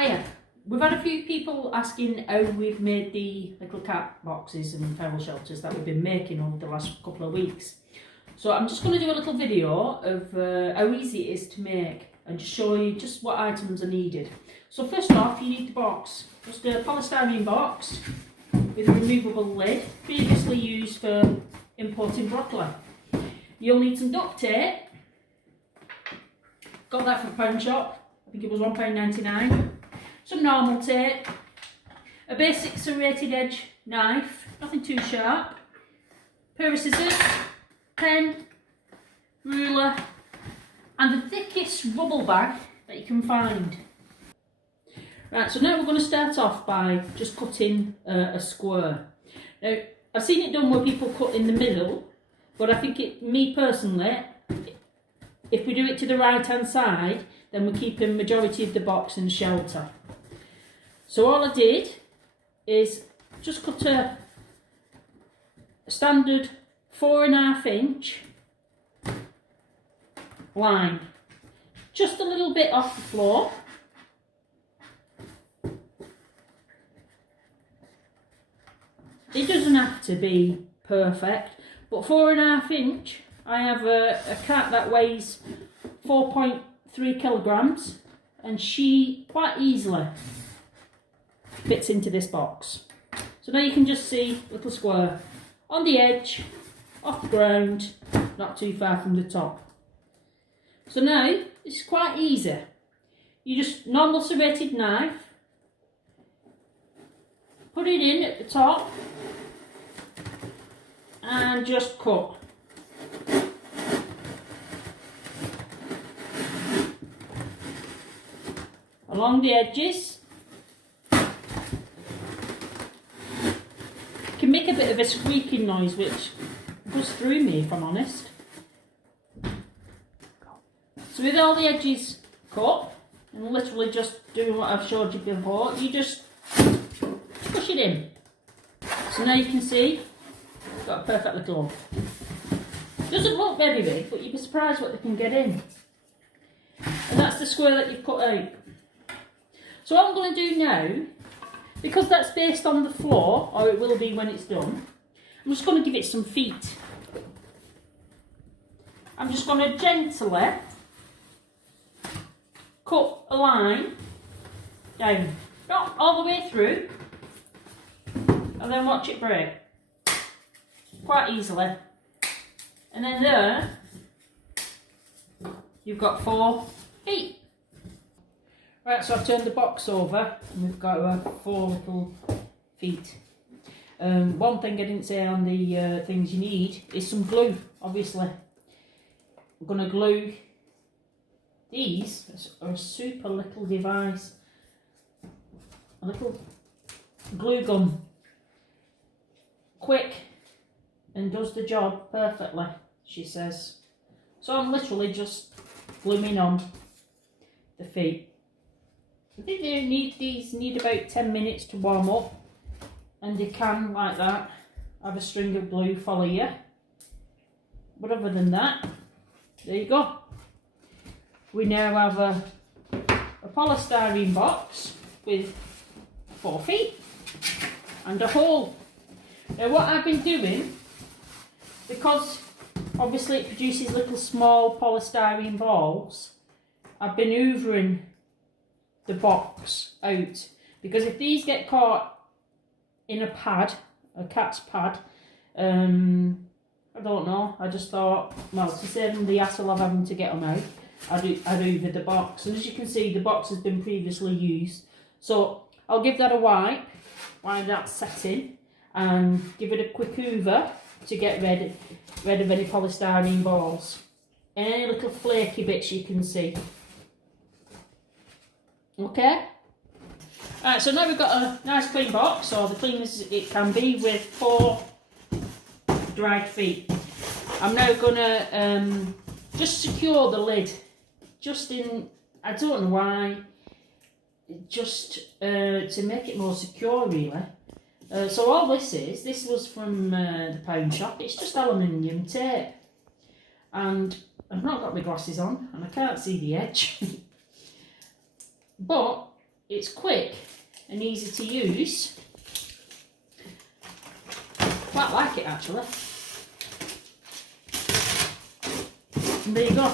Hiya. We've had a few people asking how we've made the little cat boxes and feral shelters that we've been making over the last couple of weeks. So I'm just going to do a little video of how easy it is to make and just show you just what items are needed. So first off, you need the box. Just a polystyrene box with a removable lid, previously used for importing broccoli. You'll need some duct tape. Got that from the pound shop. I think it was £1.99. Some normal tape, a basic serrated edge knife, nothing too sharp, pair of scissors, pen, ruler, and the thickest rubble bag that you can find. Right, so now we're going to start off by just cutting a square. Now, I've seen it done where people cut in the middle, but I think me personally, if we do it to the right hand side, then we're keeping majority of the box in the shelter. So all I did is just cut a standard 4.5 inch line, just a little bit off the floor. It doesn't have to be perfect, but 4.5 inch, I have a cat that weighs 4.3 kilograms and she quite easily fits into this box. So now you can just see a little square on the edge, off the ground, not too far from the top. So now it's quite easy. You just normal serrated knife, put it in at the top and just cut. Along the edges. Can make a bit of a squeaking noise which goes through me if I'm honest. So with all the edges cut and literally just doing what I've showed you before, you just push it in. So now you can see it's got a perfect little one. Doesn't look very big, but you'd be surprised what they can get in. And that's the square that you've cut out. So what I'm going to do now, because that's based on the floor, or it will be when it's done, I'm just going to give it some feet. I'm just going to gently cut a line down, not all the way through, and then watch it break quite easily. And then there, you've got 4 feet. Right, so I've turned the box over and we've got 4 little feet. One thing I didn't say on the things you need is some glue, obviously. I'm going to glue these. Are a super little device. A little glue gun. Quick and does the job perfectly, she says. So I'm literally just gluing on the feet. I think these need about 10 minutes to warm up, and they can, like that, have a string of glue follow you. But other than that, there you go. We now have a polystyrene box with 4 feet and a hole. Now what I've been doing, because obviously it produces little small polystyrene balls, I've been hoovering the box out, because if these get caught in a pad, a cat's pad, I don't know, I just thought, well, to save them the hassle of having to get them out, I'd hoover the box. And as you can see, the box has been previously used, so I'll give that a wipe while that's setting and give it a quick hoover to get rid of any polystyrene balls and any little flaky bits you can see. Okay, alright, so now we've got a nice clean box, or the cleanest it can be, with 4 dried feet. I'm now going to just secure the lid, just in, I don't know why, just to make it more secure really. So all this was from the pound shop. It's just aluminium tape, and I've not got my glasses on and I can't see the edge. But it's quick and easy to use. Quite like it actually. And there you go.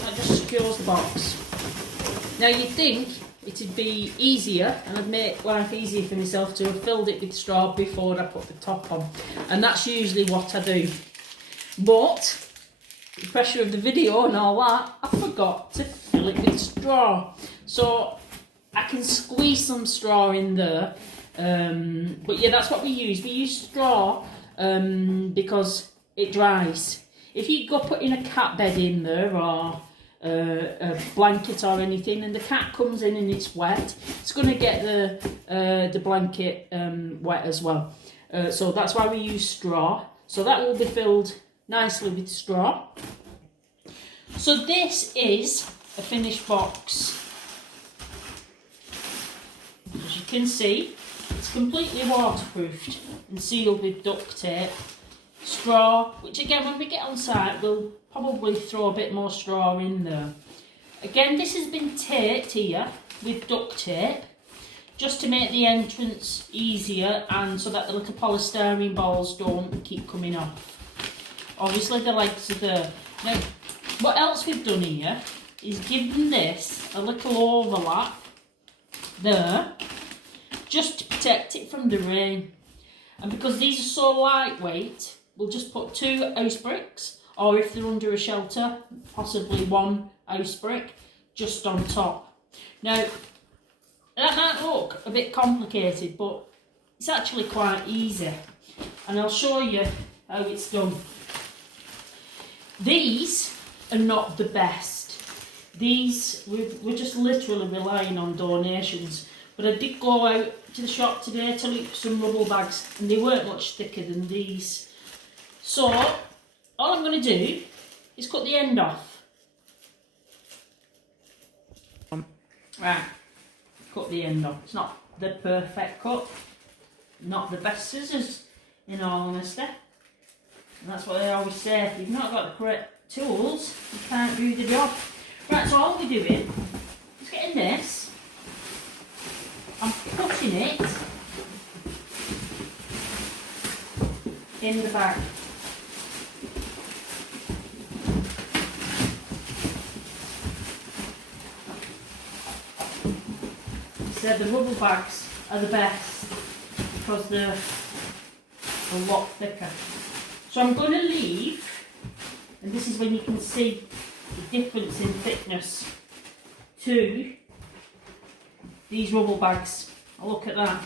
That just secures the box. Now you'd think it'd be easier, and I'd make life easier for myself to have filled it with straw before I put the top on. And that's usually what I do. But the pressure of the video and all that, I forgot to fill it with straw. So I can squeeze some straw in there. But yeah, that's what we use. We use straw because it dries. If you go putting a cat bed in there or a blanket or anything, and the cat comes in and it's wet, it's going to get the blanket wet as well. So that's why we use straw. So that will be filled nicely with straw. So this is a finished box. As you can see, it's completely waterproofed and sealed with duct tape. Straw, which again when we get on site we'll probably throw a bit more straw in there. Again, this has been taped here with duct tape just to make the entrance easier and so that the little polystyrene balls don't keep coming off. Obviously the legs are there. Now what else we've done here is given this a little overlap there just to protect it from the rain. And because these are so lightweight, we'll just put 2 house bricks, or if they're under a shelter, possibly 1 house brick just on top. Now, that might look a bit complicated, but it's actually quite easy. And I'll show you how it's done. These are not the best. These, we're just literally relying on donations. But I did go out to the shop today to look for some rubble bags, and they weren't much thicker than these. So all I'm going to do is cut the end off. Right, cut the end off. It's not the perfect cut, not the best scissors in all honesty. And that's what I always say, if you've not got the correct tools, you can't do the job. Right, so all we're doing is getting this. I'm cutting it in the bag. So the rubble bags are the best because they're a lot thicker. So I'm going to leave, and this is when you can see the difference in thickness to these rubble bags. Oh, look at that.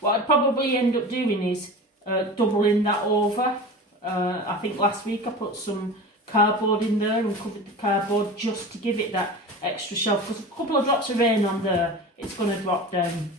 What I'd probably end up doing is doubling that over. I think last week I put some cardboard in there and covered the cardboard just to give it that extra shelf, because a couple of drops of rain on there, it's going to drop down.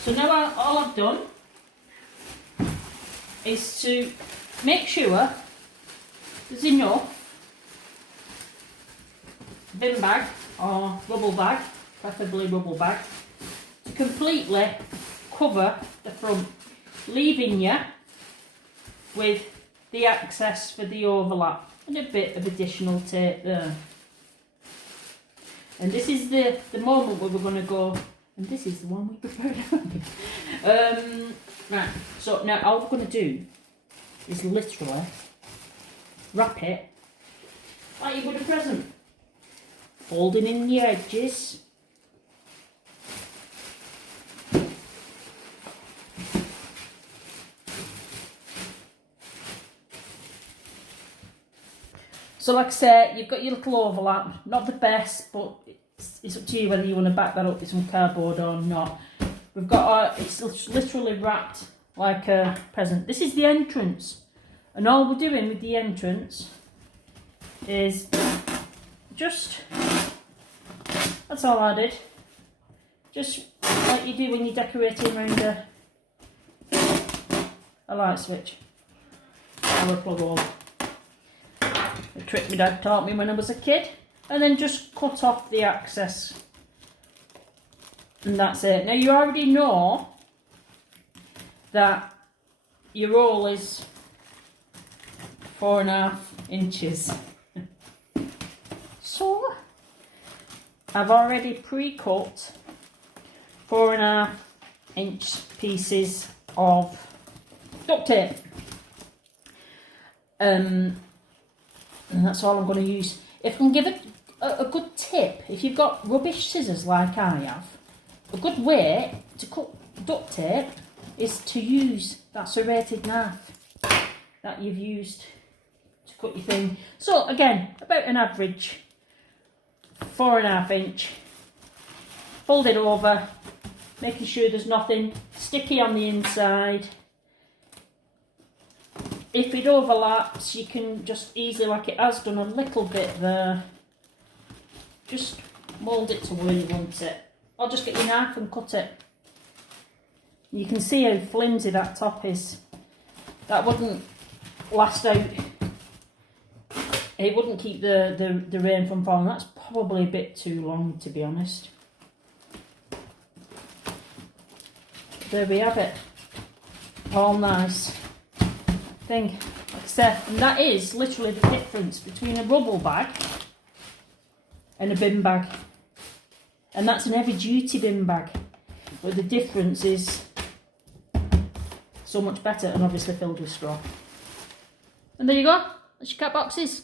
So now all I've done is to make sure there's enough bin bag or rubble bag, preferably rubble bag, to completely cover the front, leaving you with the access for the overlap and a bit of additional tape there. And this is the moment where we're going to go, and this is the one we prepared. Right, so now all we're going to do is literally wrap it like you would a present, folding in the edges. So like I say, you've got your little overlap, not the best, but it's up to you whether you want to back that up with some cardboard or not. We've got our, it's literally wrapped like a present. This is the entrance, and all we're doing with the entrance is just, that's all I did, just like you do when you're decorating around a light switch or a plug hole. A trick my dad taught me when I was a kid, and then just cut off the access, and that's it. Now you already know that your roll is 4.5 inches. So I've already pre-cut 4.5-inch pieces of duct tape. And that's all I'm going to use. If I can give it a good tip, if you've got rubbish scissors like I have, a good way to cut duct tape is to use that serrated knife that you've used to cut your thing. So again, about an average 4.5-inch. Fold it over, making sure there's nothing sticky on the inside. If it overlaps, you can just easily, like it has done a little bit there, just mould it to where you want it. Or just get your knife and cut it. You can see how flimsy that top is. That wouldn't last out. It wouldn't keep the rain from falling. That's probably a bit too long, to be honest. There we have it. All nice thing. Like I said, and that is literally the difference between a rubble bag and a bin bag. And that's an heavy duty bin bag. But the difference is so much better, and obviously filled with straw. And there you go. That's your cat boxes.